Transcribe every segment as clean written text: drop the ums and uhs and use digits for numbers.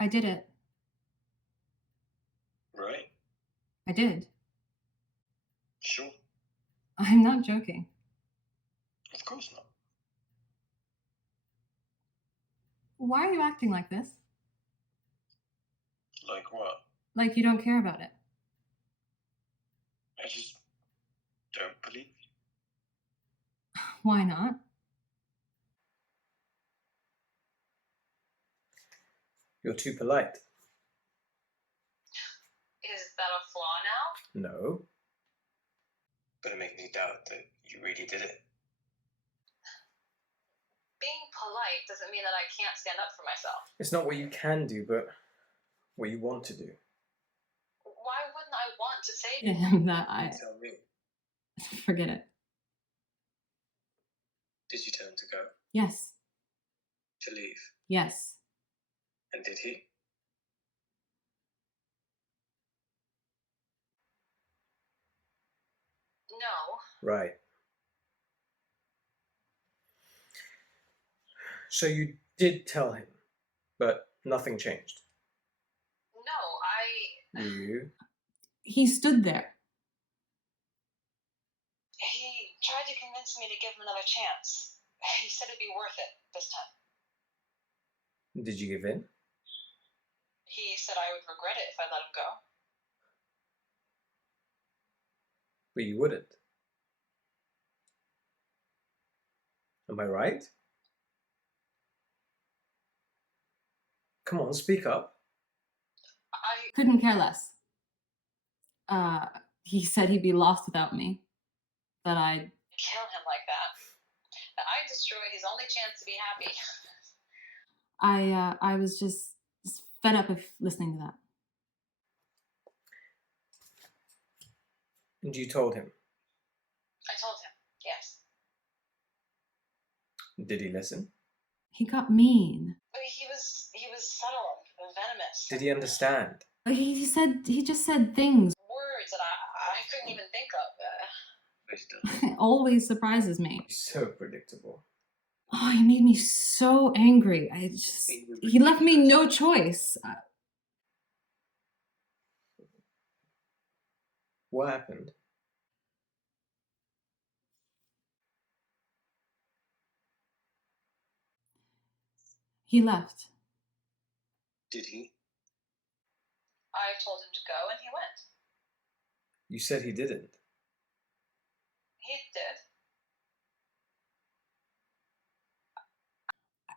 I did it. Right? I did. Sure. I'm not joking. Of course not. Why are you acting like this? Like what? Like you don't care about it. I just don't believe you. Why not? You're too polite. Is that a flaw now? No. But it makes me doubt that you really did it. Being polite doesn't mean that I can't stand up for myself. It's not what you can do, but what you want to do. Why wouldn't I want to say To him that I Tell me, forget it. did you tell him to go? Yes. To leave? Yes. And did he? no? Right. So you did tell him, but nothing changed. No, You? He stood there. he tried to convince me to give him another chance. He said it'd be worth it this time. Did you give in? He said I would regret it if I let him go. But you wouldn't. Am I right? Come on, speak up. I Couldn't care less. He said he'd be lost without me. That I'd kill him like that. I'd destroy his only chance to be happy. I was just fed up of listening to that. And you told him. I told him, yes. Did he listen? He got mean. But he was subtle and venomous. Did he understand? He just said things. Words that I couldn't even think of. It always surprises me. So predictable. Oh, he made me so angry. He left me no choice. What happened? He left. Did he? I told him to go and he went. You said he didn't. He did.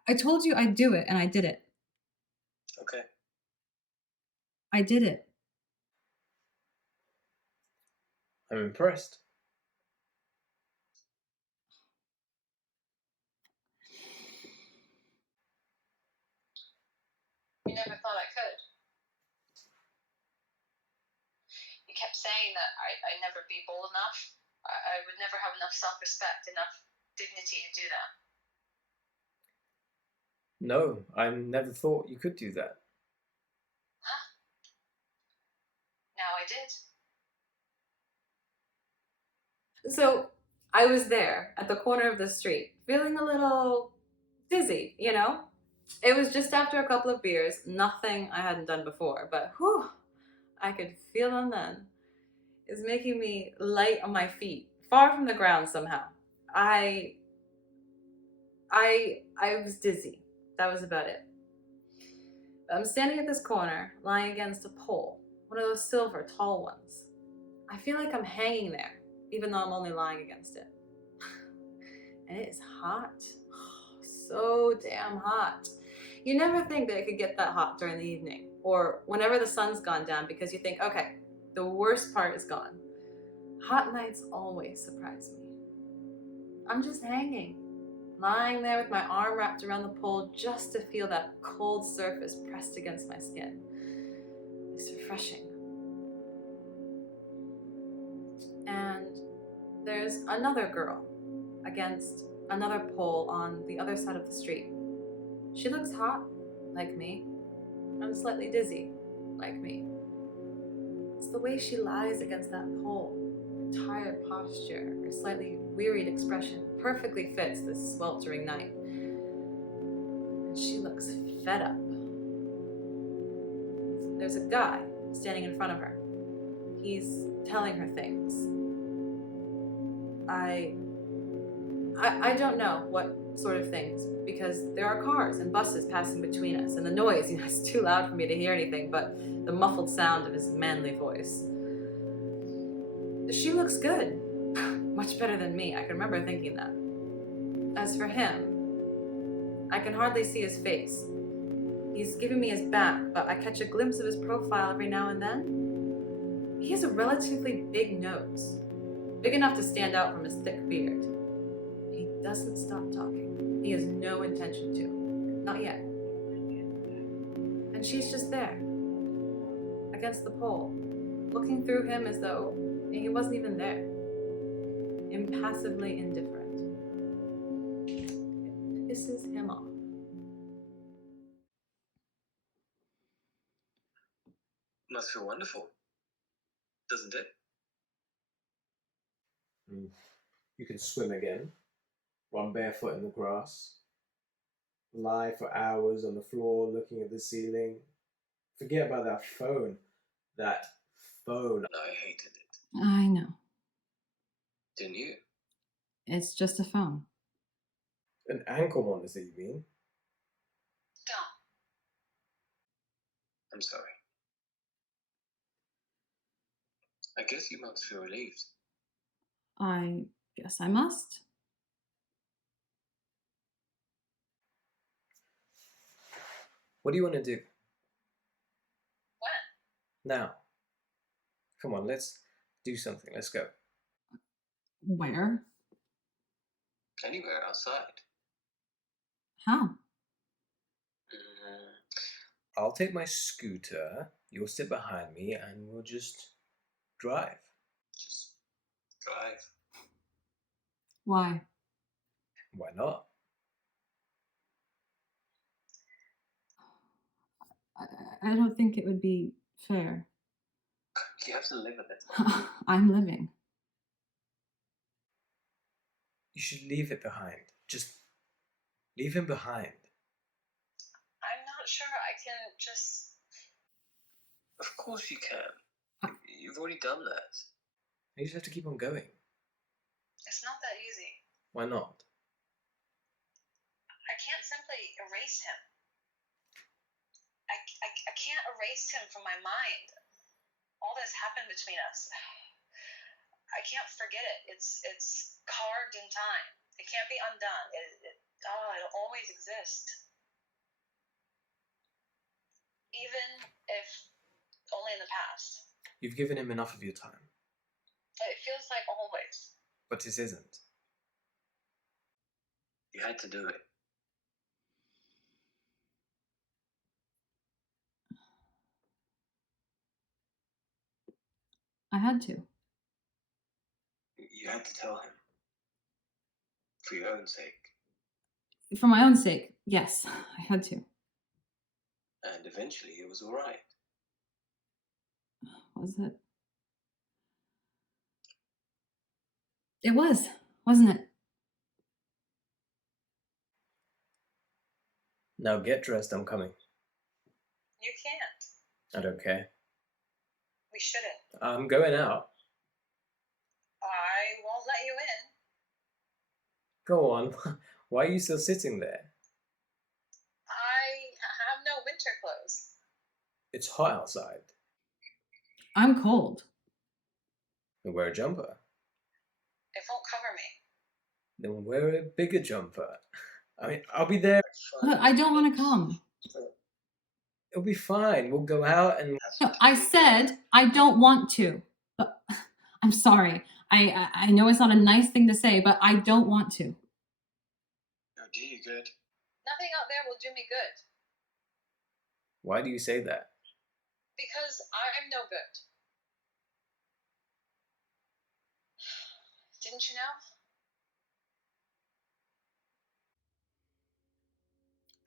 I told you I'd do it, and I did it. Okay. I did it. I'm impressed. You never thought I could. You kept saying that I'd never be bold enough. I would never have enough self-respect, enough dignity to do that. No, I never thought you could do that. Huh? Now I did. So I was there at the corner of the street, feeling a little dizzy, you know? It was just after a couple of beers, nothing I hadn't done before, but whew, I could feel them then. It was making me light on my feet, far from the ground somehow. I was dizzy. That was about it. I'm standing at this corner, lying against a pole, one of those silver, tall ones. I feel like I'm hanging there, even though I'm only lying against it. And it is hot. So damn hot. You never think that it could get that hot during the evening, or whenever the sun's gone down, because you think, okay, the worst part is gone. Hot nights always surprise me. I'm just hanging, lying there with my arm wrapped around the pole just to feel that cold surface pressed against my skin. It's refreshing. And there's another girl against another pole on the other side of the street. She looks hot, like me, and slightly dizzy, like me. It's the way she lies against that pole. Her tired posture, her slightly wearied expression perfectly fits this sweltering night. And she looks fed up. there's a guy standing in front of her. He's telling her things. I don't know what sort of things, because there are cars and buses passing between us, and the noise, it's too loud for me to hear anything but the muffled sound of his manly voice. She looks good. Much better than me. I can remember thinking that. As for him, I can hardly see his face. He's giving me his back, but I catch a glimpse of his profile every now and then. He has a relatively big nose, big enough to stand out from his thick beard. He doesn't stop talking. He has no intention to. Not yet. And she's just there, against the pole, looking through him as though he wasn't even there. Impassively indifferent. It pisses him off. Must feel wonderful, doesn't it? You can swim again, run barefoot in the grass, lie for hours on the floor looking at the ceiling. Forget about that phone. That phone. I hated it. I know. Didn't you? It's just a phone. An ankle monitor, you mean? Don't. I'm sorry. I guess you must feel relieved. I guess I must. What do you want to do? When? Now. Come on, let's do something. Let's go. Where? Anywhere outside. How? I'll take my scooter, you'll sit behind me, and we'll just drive. Just drive. Why? Why not? I don't think it would be fair. You have to live with it. I'm living. You should leave it behind. Just leave him behind. I'm not sure I can just. Of course you can. You've already done that. You just have to keep on going. It's not that easy. Why not? I can't simply erase him. I can't erase him from my mind. All that's happened between us. I can't forget it. It's carved in time. It can't be undone. It'll always exist. Even if only in the past. You've given him enough of your time. It feels like always. But this isn't. You had to do it. I had to. You had to tell him. For your own sake. For my own sake, yes, I had to. And eventually it was alright. Was it? It was, wasn't it? Now get dressed, I'm coming. You can't. I don't care. We shouldn't. I'm going out. I won't let you in. Go on. Why are you still sitting there? I have no winter clothes. It's hot outside. I'm cold. Then wear a jumper. It won't cover me. Then wear a bigger jumper. I mean, I'll be there. Look, I don't want to come. It'll be fine. We'll go out and... No, I said I don't want to. But I'm sorry. I know it's not a nice thing to say, but I don't want to. Oh, do you good? Nothing out there will do me good. Why do you say that? Because I'm no good. Didn't you know?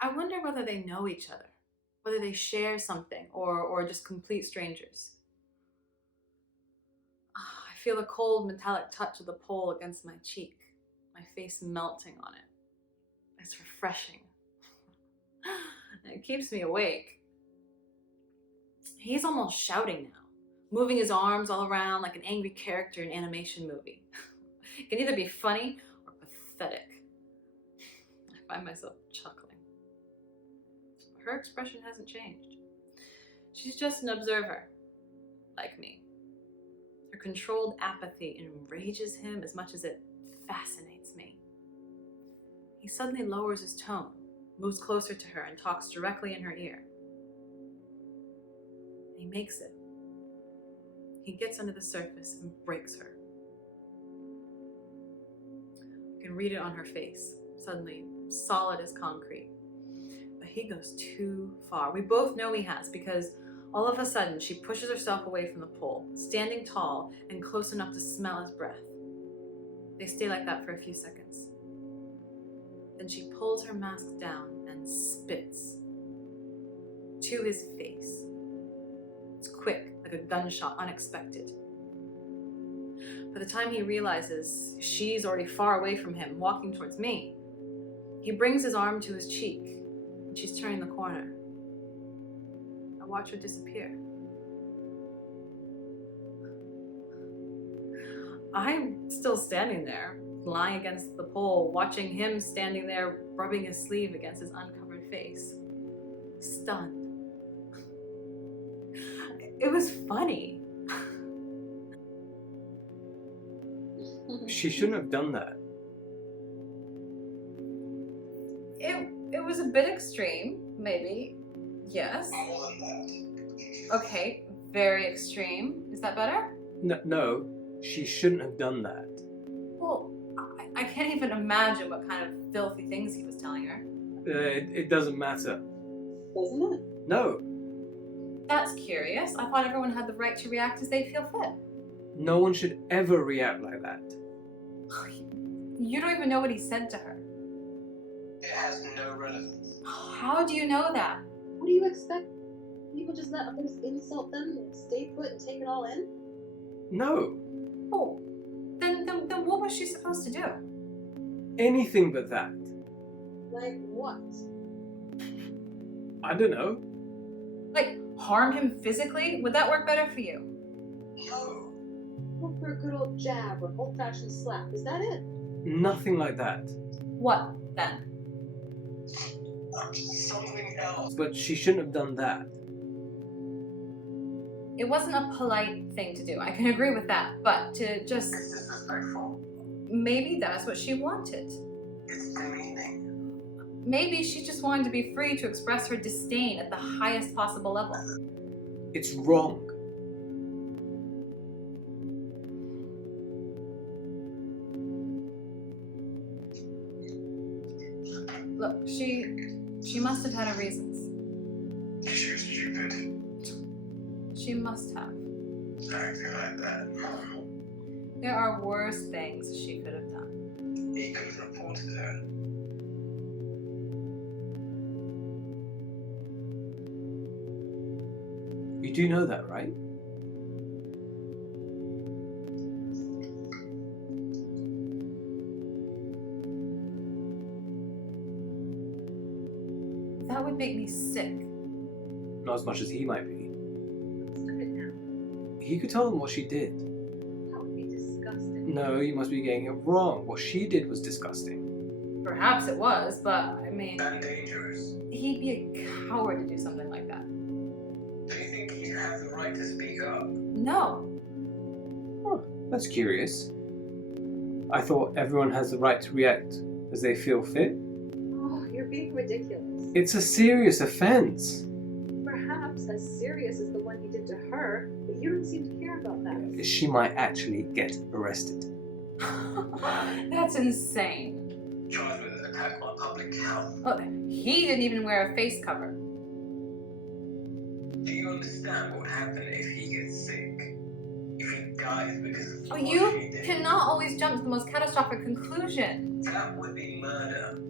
I wonder whether they know each other, whether they share something, or just complete strangers. I feel a cold metallic touch of the pole against my cheek, my face melting on it. It's refreshing. It keeps me awake. He's almost shouting now, moving his arms all around like an angry character in an animation movie. It can either be funny or pathetic. I find myself chuckling. Her expression hasn't changed. She's just an observer, like me. Her controlled apathy enrages him as much as it fascinates me. He suddenly lowers his tone, moves closer to her, and talks directly in her ear. He makes it. He gets under the surface and breaks her. I can read it on her face, suddenly solid as concrete. But he goes too far. We both know he has, because all of a sudden she pushes herself away from the pole, standing tall and close enough to smell his breath. They stay like that for a few seconds. Then she pulls her mask down and spits to his face. It's quick, like a gunshot, unexpected. By the time he realizes she's already far away from him, walking towards me, he brings his arm to his cheek, and she's turning the corner. I watch her disappear. I'm still standing there, lying against the pole, watching him standing there, rubbing his sleeve against his uncovered face. Stunned. It was funny. She shouldn't have done that. It was a bit extreme, maybe. Yes. More than that. Okay, very extreme. Is that better? No, she shouldn't have done that. Well, I can't even imagine what kind of filthy things he was telling her. It doesn't matter. Doesn't it? No, That's curious. I thought everyone had the right to react as they feel fit. no one should ever react like that. You don't even know what he said to her. It has no relevance. How do you know that? What do you expect? People just let others insult them and stay put and take it all in? No, Oh, then what was she supposed to do? anything but that. Like what? I don't know. Like, harm him physically? Would that work better for you? No. Go for a good old jab or old-fashioned slap. Is that it? Nothing like that. What, then? Something else. But she shouldn't have done that. It wasn't a polite thing to do. I can agree with that. But to just... It's disrespectful. Maybe that's what she wanted. It's demeaning. Maybe she just wanted to be free to express her disdain at the highest possible level. It's wrong. Look, she must have had her reasons. She was stupid. She must have. Acting like that. There are worse things she could have done. He could have reported her. You do know that, right? That would make me sick. Not as much as he might be. Stop it now. He could tell them what she did. That would be disgusting. No, you must be getting it wrong. What she did was disgusting. Perhaps it was, but I mean, And dangerous. he'd be a coward to do something like that. Do you think he has the right to speak up? No. That's curious. I thought everyone has the right to react as they feel fit. Oh, you're being ridiculous. It's a serious offense. Perhaps as serious as the one he did to her, but you don't seem to care about that. She might actually get arrested. That's insane. Charged with attack on public health. Oh, he didn't even wear a face cover. Do you understand what would happen if he gets sick? If he dies because of Oh, what you she did? cannot always jump to the most catastrophic conclusion. That would be murder.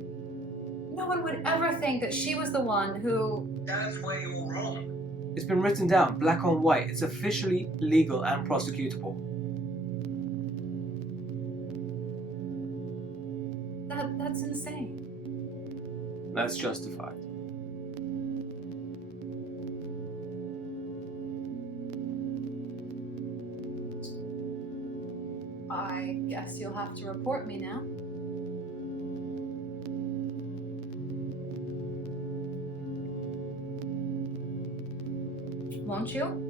No one would ever think that she was the one who... That's where you're wrong. It's been written down, black on white. It's officially legal and prosecutable. That's insane. That's justified. Guess you'll have to report me now. Won't you?